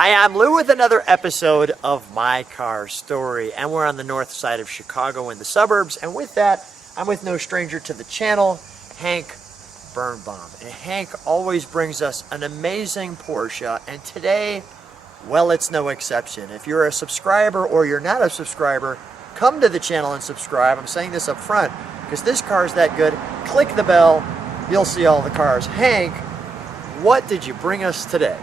Hi, I'm Lou with another episode of My Car Story, and we're on the north side of Chicago in the suburbs, and with that, I'm with no stranger to the channel, Hank Bernbaum. And Hank always brings us an amazing Porsche, and today, well, it's no exception. If you're a subscriber or you're not a subscriber, come to the channel and subscribe. I'm saying this up front because this car is that good. Click the bell, you'll see all the cars. Hank, what did you bring us today?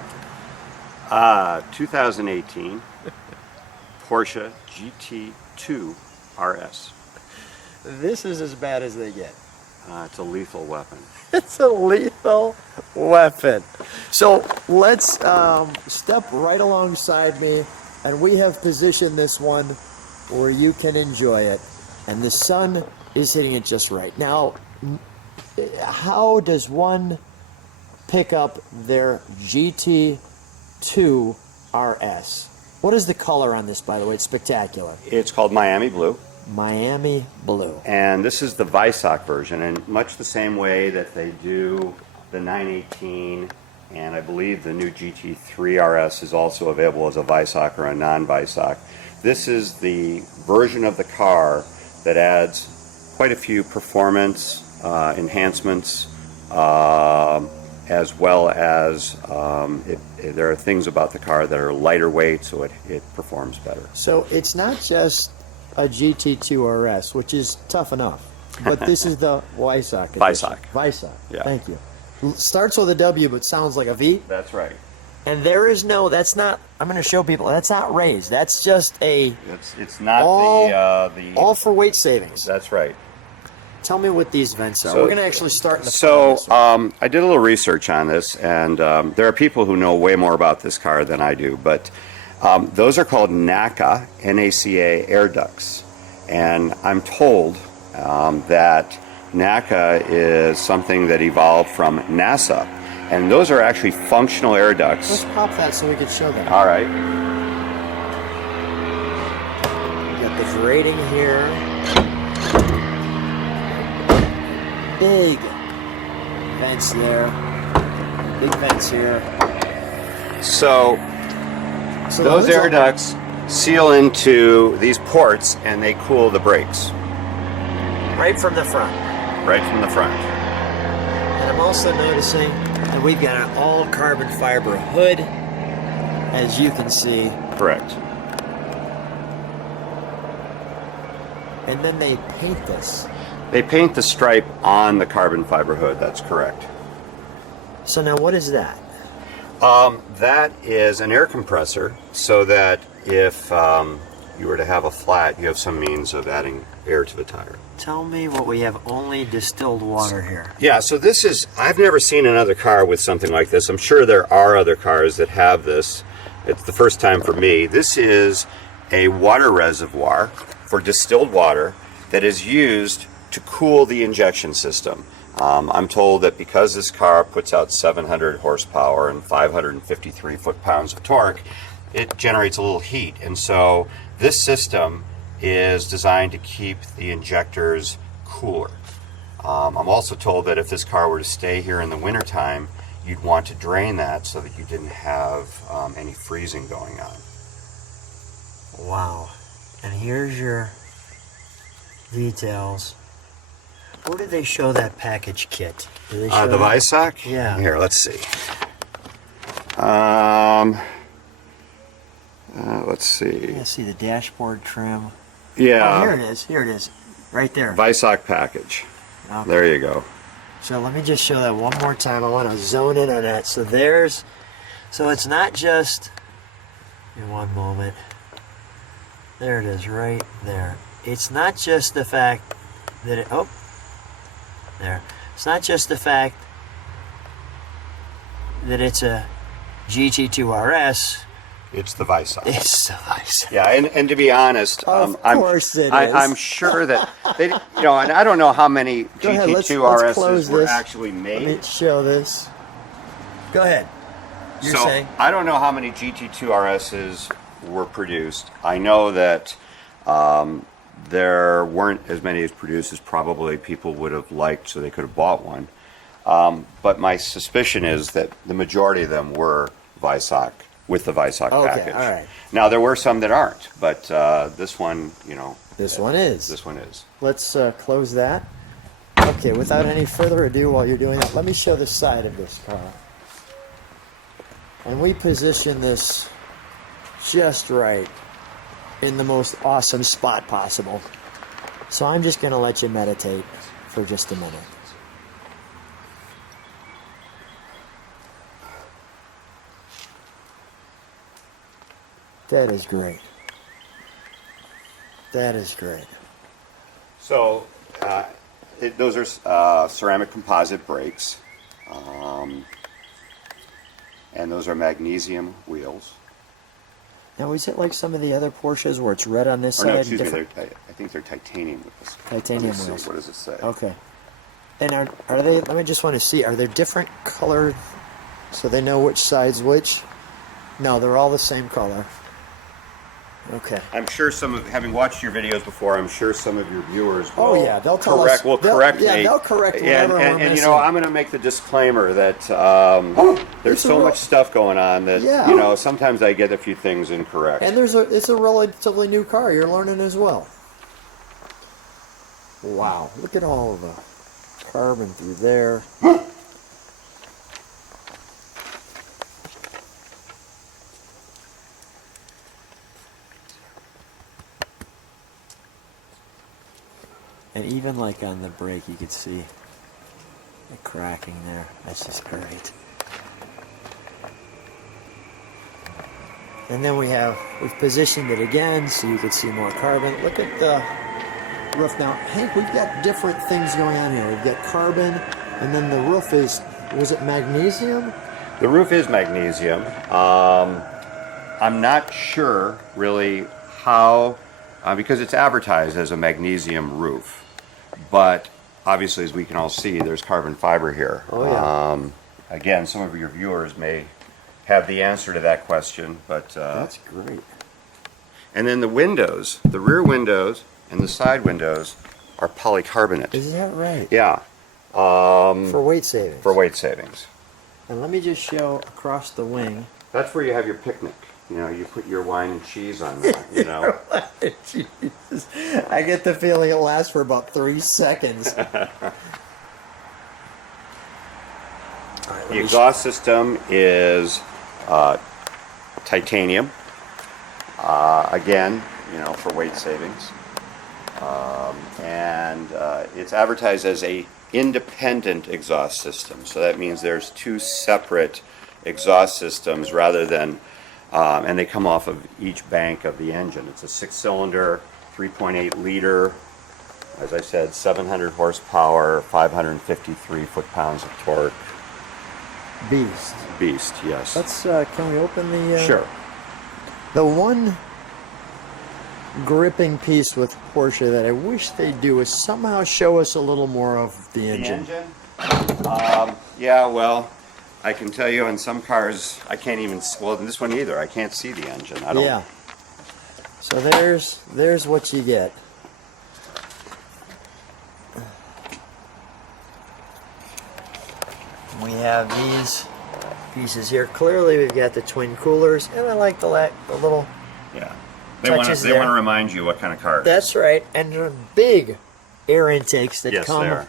2018 Porsche GT2 RS. This is as bad as they get. It's a lethal weapon. It's a lethal weapon. So let's step right alongside me, and we have positioned this one where you can enjoy it, and the sun is hitting it just right. Now, how does one pick up their GT2 RS? What is the color on this, by the way? It's spectacular. It's called Miami Blue. Miami Blue. And this is the Weissach version, and much the same way that they do the 918, and I believe the new GT3 RS is also available as a Weissach or a non-Weissach. This is the version of the car that adds quite a few performance enhancements, as well as there are things about the car that are lighter weight, so it performs better. So it's not just a GT2 RS, which is tough enough, but this is the Weissach edition. Weissach. Weissach. Yeah. Thank you. Starts with a W, but sounds like a V. That's right. And there is no, that's not, I'm going to show people, that's not raised. That's just a... It's not all for weight savings. That's right. Tell me what these vents are. We're going to actually start in the front. So I did a little research on this, and there are people who know way more about this car than I do, but those are called NACA, N-A-C-A air ducts. And I'm told that NACA is something that evolved from NASA. And those are actually functional air ducts. Let's pop that so we can show them. All right. We got the grating here. Big vents there. Big vents here. So those air ducts seal into these ports and they cool the brakes. Right from the front. Right from the front. And I'm also noticing that we've got an all carbon fiber hood, as you can see. Correct. And then they paint this. They paint the stripe on the carbon fiber hood, that's correct. So now what is that? That is an air compressor, so that if you were to have a flat, you have some means of adding air to the tire. Tell me what we have, only distilled water here. Yeah, so this is, I've never seen another car with something like this. I'm sure there are other cars that have this. It's the first time for me. This is a water reservoir for distilled water that is used to cool the injection system. I'm told that because this car puts out 700 horsepower and 553 foot-pounds of torque, it generates a little heat. And so this system is designed to keep the injectors cooler. I'm also told that if this car were to stay here in the wintertime, you'd want to drain that so that you didn't have any freezing going on. Wow. And here's your details. Where did they show that package kit? Did they show the Weissach? Yeah. Here, let's see. Let's see. Yeah, see the dashboard trim. Yeah. Oh, here it is. Here it is. Right there. Weissach Package. Okay. There you go. So let me just show that one more time. I want to zone in on that. So so it's not just, in one moment. There it is, right there. It's not just the fact that it, there. It's not just the fact that it's a GT2 RS. It's the Weissach. It's the Weissach. Yeah, and to be honest, of course it is. I'm sure that they, and I don't know how many GT2 RSs were actually made. Let me show this. Go ahead. You're saying? I don't know how many GT2 RSs were produced. I know that there weren't as many as produced as probably people would have liked, so they could have bought one. But my suspicion is that the majority of them were Weissach with the Weissach package. all right. Now there were some that aren't, but this one, This one is. This one is. Let's close that. Okay, without any further ado, while you're doing that, let me show the side of this car. And we position this just right in the most awesome spot possible. So I'm just going to let you meditate for just a minute. That is great. That is great. So those are ceramic composite brakes, and those are magnesium wheels. Now, is it like some of the other Porsches where it's red on this Or side? no, excuse me, I think they're titanium wheels. Titanium Let me see, wheels. what does it say? Okay. And are they, let me just want to see, are there different color so they know which side's which? No, they're all the same color. Okay. I'm sure having watched your videos before, I'm sure some of your viewers will they'll tell us. correct me. Yeah, they'll correct whatever we're missing. And I'm going to make the disclaimer that there's so much stuff going on that sometimes I get a few things incorrect. And it's a relatively new car. You're learning as well. Wow, look at all of the carbon through there. And even like on the brake, you could see the cracking there. That's just great. And then we've positioned it again so you could see more carbon. Look at the roof now. Hank, we've got different things going on here. We've got carbon, and then the roof was it magnesium? The roof is magnesium. I'm not sure really how, because it's advertised as a magnesium roof. But obviously, as we can all see, there's carbon fiber here. Oh, yeah. Again, some of your viewers may have the answer to that question, but That's great. and then the windows, the rear windows and the side windows are polycarbonate. Is that right? Yeah. For weight savings. For weight savings. And let me just show across the wing. That's where you have your picnic. You put your wine and cheese on that, Jesus. I get the feeling it lasts for about 3 seconds. The exhaust system is titanium. Again, for weight savings. And it's advertised as a independent exhaust system. So that means there's two separate exhaust systems rather than and they come off of each bank of the engine. It's a 6-cylinder, 3.8 liter, as I said, 700 horsepower, 553 foot-pounds of torque. Beast, yes. Let's, can we open the... Sure. The one gripping piece with Porsche that I wish they'd do is somehow show us a little more of the engine. Yeah, well, I can tell you on some cars, I can't even, well, in this one either, I can't see the engine. I don't. Yeah. So there's what you get. We have these pieces here. Clearly we've got the twin coolers, and I like the little Yeah. They want touches to there. remind you what kind of car it is. That's right, and the big air intakes that Yes, come they are.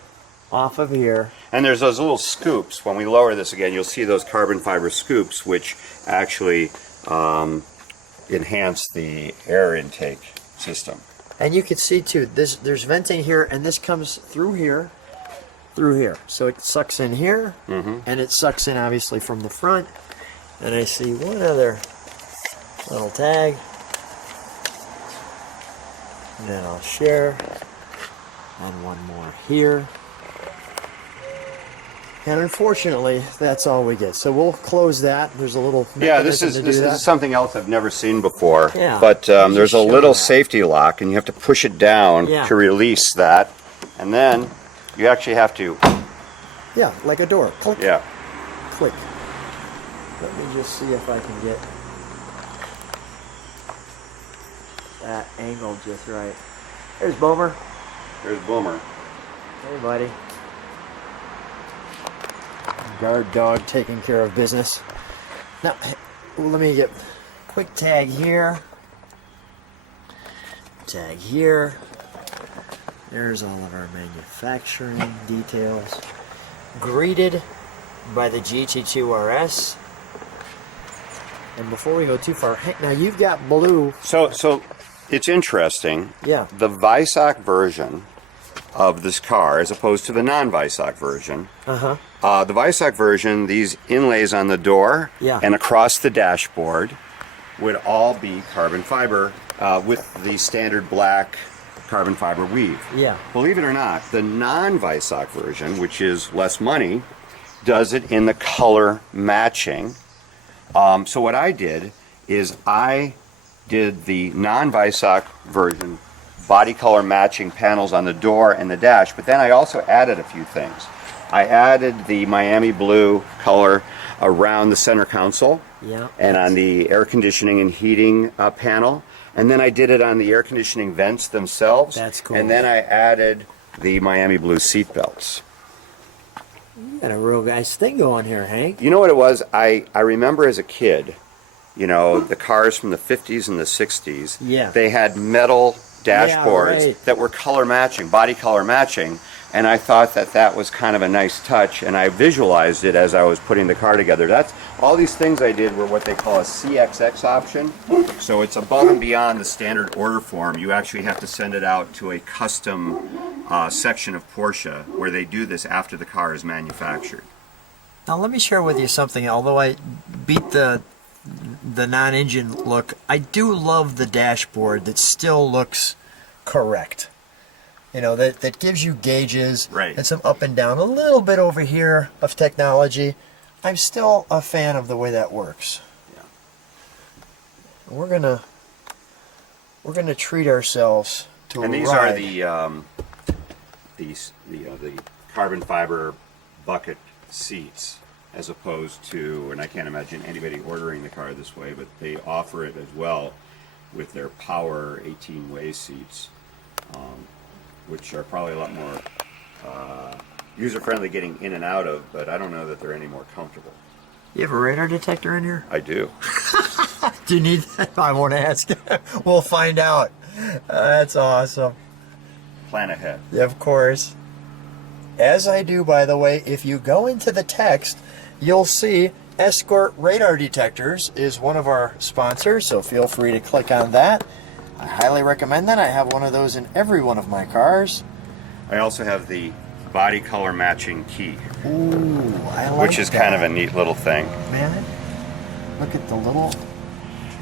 off of here. And there's those little scoops. When we lower this again, you'll see those carbon fiber scoops, which actually enhance the air intake system. And you can see too, there's venting here, and this comes through here. So it sucks in here, and it sucks in obviously from the front. And I see one other little tag. And then I'll share. And one more here. And unfortunately, that's all we get. So we'll close that. There's a little Yeah, this mechanism to do is that. something else I've never seen before. Yeah. But there's a show little that. safety lock, and you have to push it down Yeah. to release that. And then you actually have to, Yeah, like a door. Click. yeah. Click. Let me just see if I can get that angle just right. There's Boomer. There's Boomer. Hey, buddy. Guard dog taking care of business. Now, let me get quick tag here. Tag here. There's all of our manufacturing details. Greeted by the GT2 RS. And before we go too far, now you've got blue. So it's interesting. Yeah. The Weissach version of this car, as opposed to the non-Weissach version. Uh-huh. The Weissach version, these inlays on the door and across the dashboard would all be carbon fiber with the standard black carbon fiber weave. Yeah. Believe it or not, the non-Weissach version, which is less money, does it in the color matching. So what I did is I did the non-Weissach version body color matching panels on the door and the dash, but then I also added a few things. I added the Miami blue color around the center console and on the air conditioning and heating panel, and then I did it on the air conditioning vents themselves. That's cool. And then I added the Miami blue seat belts. You got a real nice thing going here, Hank. You know what it was? I remember as a kid, you know, the cars from the 50s and the 60s, they had metal dashboards that were color matching, body color matching, and I thought that that was kind of a nice touch, and I visualized it as I was putting the car together. That's all these things I did were what they call a CXX option, so it's above and beyond the standard order form. You actually have to send it out to a custom section of Porsche where they do this after the car is manufactured. Now let me share with you something. Although I beat the non-engine look, I do love the dashboard that still looks correct. You know, that gives you gauges and some up and down, a little bit over here of technology. I'm still a fan of the way that works. Yeah. We're gonna treat ourselves to and a these ride. are the carbon fiber bucket seats, as opposed to, and I can't imagine anybody ordering the car this way, but they offer it as well with their power 18-way seats, which are probably a lot more user-friendly getting in and out of, but I don't know that they're any more comfortable. You have a radar detector in here? I do. Do you need that? I won't ask. We'll find out. That's awesome. Plan ahead. Yeah, of course. As I do, by the way, if you go into the text, you'll see Escort Radar Detectors is one of our sponsors, so feel free to click on that. I highly recommend that. I have one of those in every one of my cars. I also have the body color matching key. Ooh, I like which is that. kind of a neat little thing. Man, look at the little...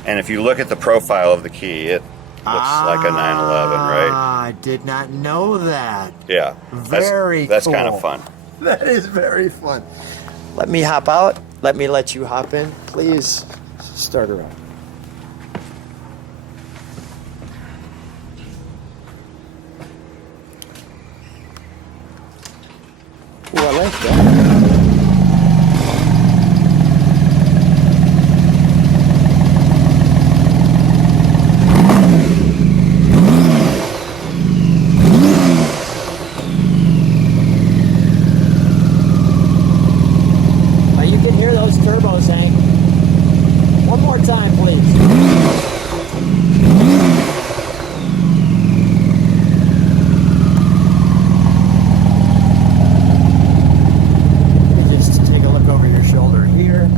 And if you look at the profile of the key, it looks like a 911, right? I did not know that. Yeah. That's cool. kind of fun. That is very fun. Let me hop out. Let me let you hop in. Please start her up. Ooh, I like that. You can hear those turbos, Hank. One more time, please. Let me just take a look over your shoulder here.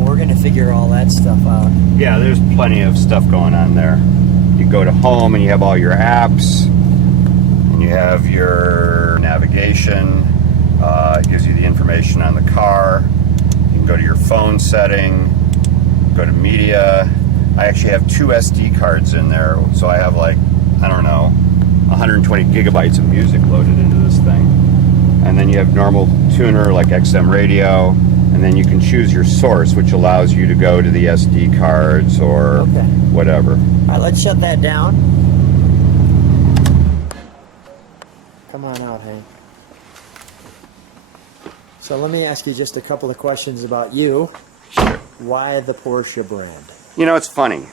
We're going to figure all that stuff out. Yeah, there's plenty of stuff going on there. You go to home and you have all your apps, and you have your navigation. It gives you the information on the car. You can go to your phone setting, go to media. I actually have 2 SD cards in there, so I have like, I don't know, 120 gigabytes of music loaded into this thing. And then you have normal tuner like XM radio, and then you can choose your source, which allows you to go to the SD cards or whatever. All right, let's shut that down. Come on out, Hank. So let me ask you just a couple of questions about you. Sure. Why the Porsche brand? You know, it's funny.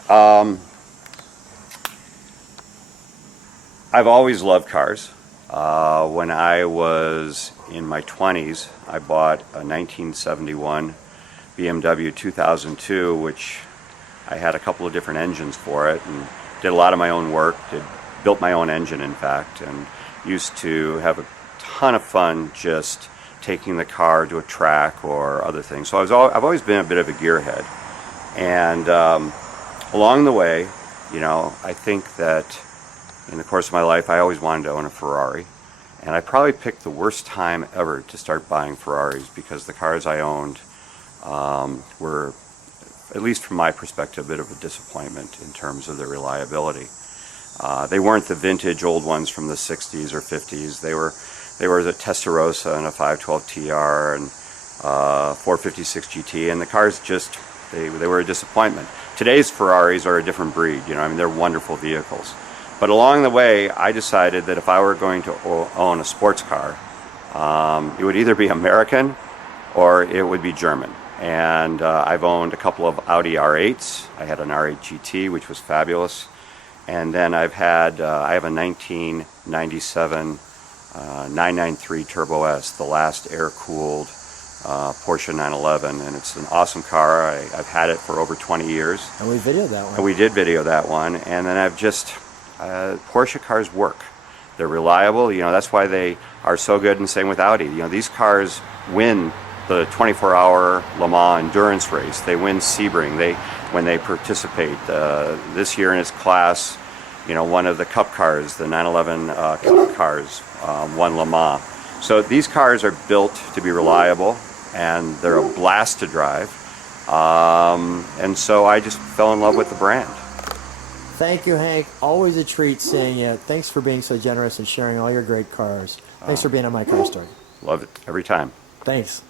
I've always loved cars. When I was in my 20s, I bought a 1971 BMW 2002, which I had a couple of different engines for it, and did a lot of my own work, built my own engine in fact, and used to have a ton of fun just taking the car to a track or other things. So I've always been a bit of a gearhead. And along the way, you know, I think that in the course of my life, I always wanted to own a Ferrari. And I probably picked the worst time ever to start buying Ferraris, because the cars I owned were, at least from my perspective, a bit of a disappointment in terms of their reliability. They weren't the vintage old ones from the 60s or 50s. They were the Testarossa and a 512 TR and 456 GT, and the cars just, they were a disappointment. Today's Ferraris are a different breed, you know, I mean, they're wonderful vehicles. But along the way, I decided that if I were going to own a sports car, it would either be American or it would be German. And I've owned a couple of Audi R8s. I had an R8 GT, which was fabulous. And then I have a 1997 993 Turbo S, the last air-cooled Porsche 911, and it's an awesome car. I've had it for over 20 years. And we videoed that one. And we did video that one. And then I've just, Porsche cars work. They're reliable. You know, that's why they are so good, and same with Audi. You know, these cars win the 24-hour Le Mans endurance race. They win Sebring when they participate. This year in its class, you know, one of the Cup cars, the 911 Cup cars, won Le Mans. So these cars are built to be reliable, and they're a blast to drive. And so I just fell in love with the brand. Thank you, Hank. Always a treat seeing you. Thanks for being so generous and sharing all your great cars. Thanks for being on My Car Story. Love it every time. Thanks.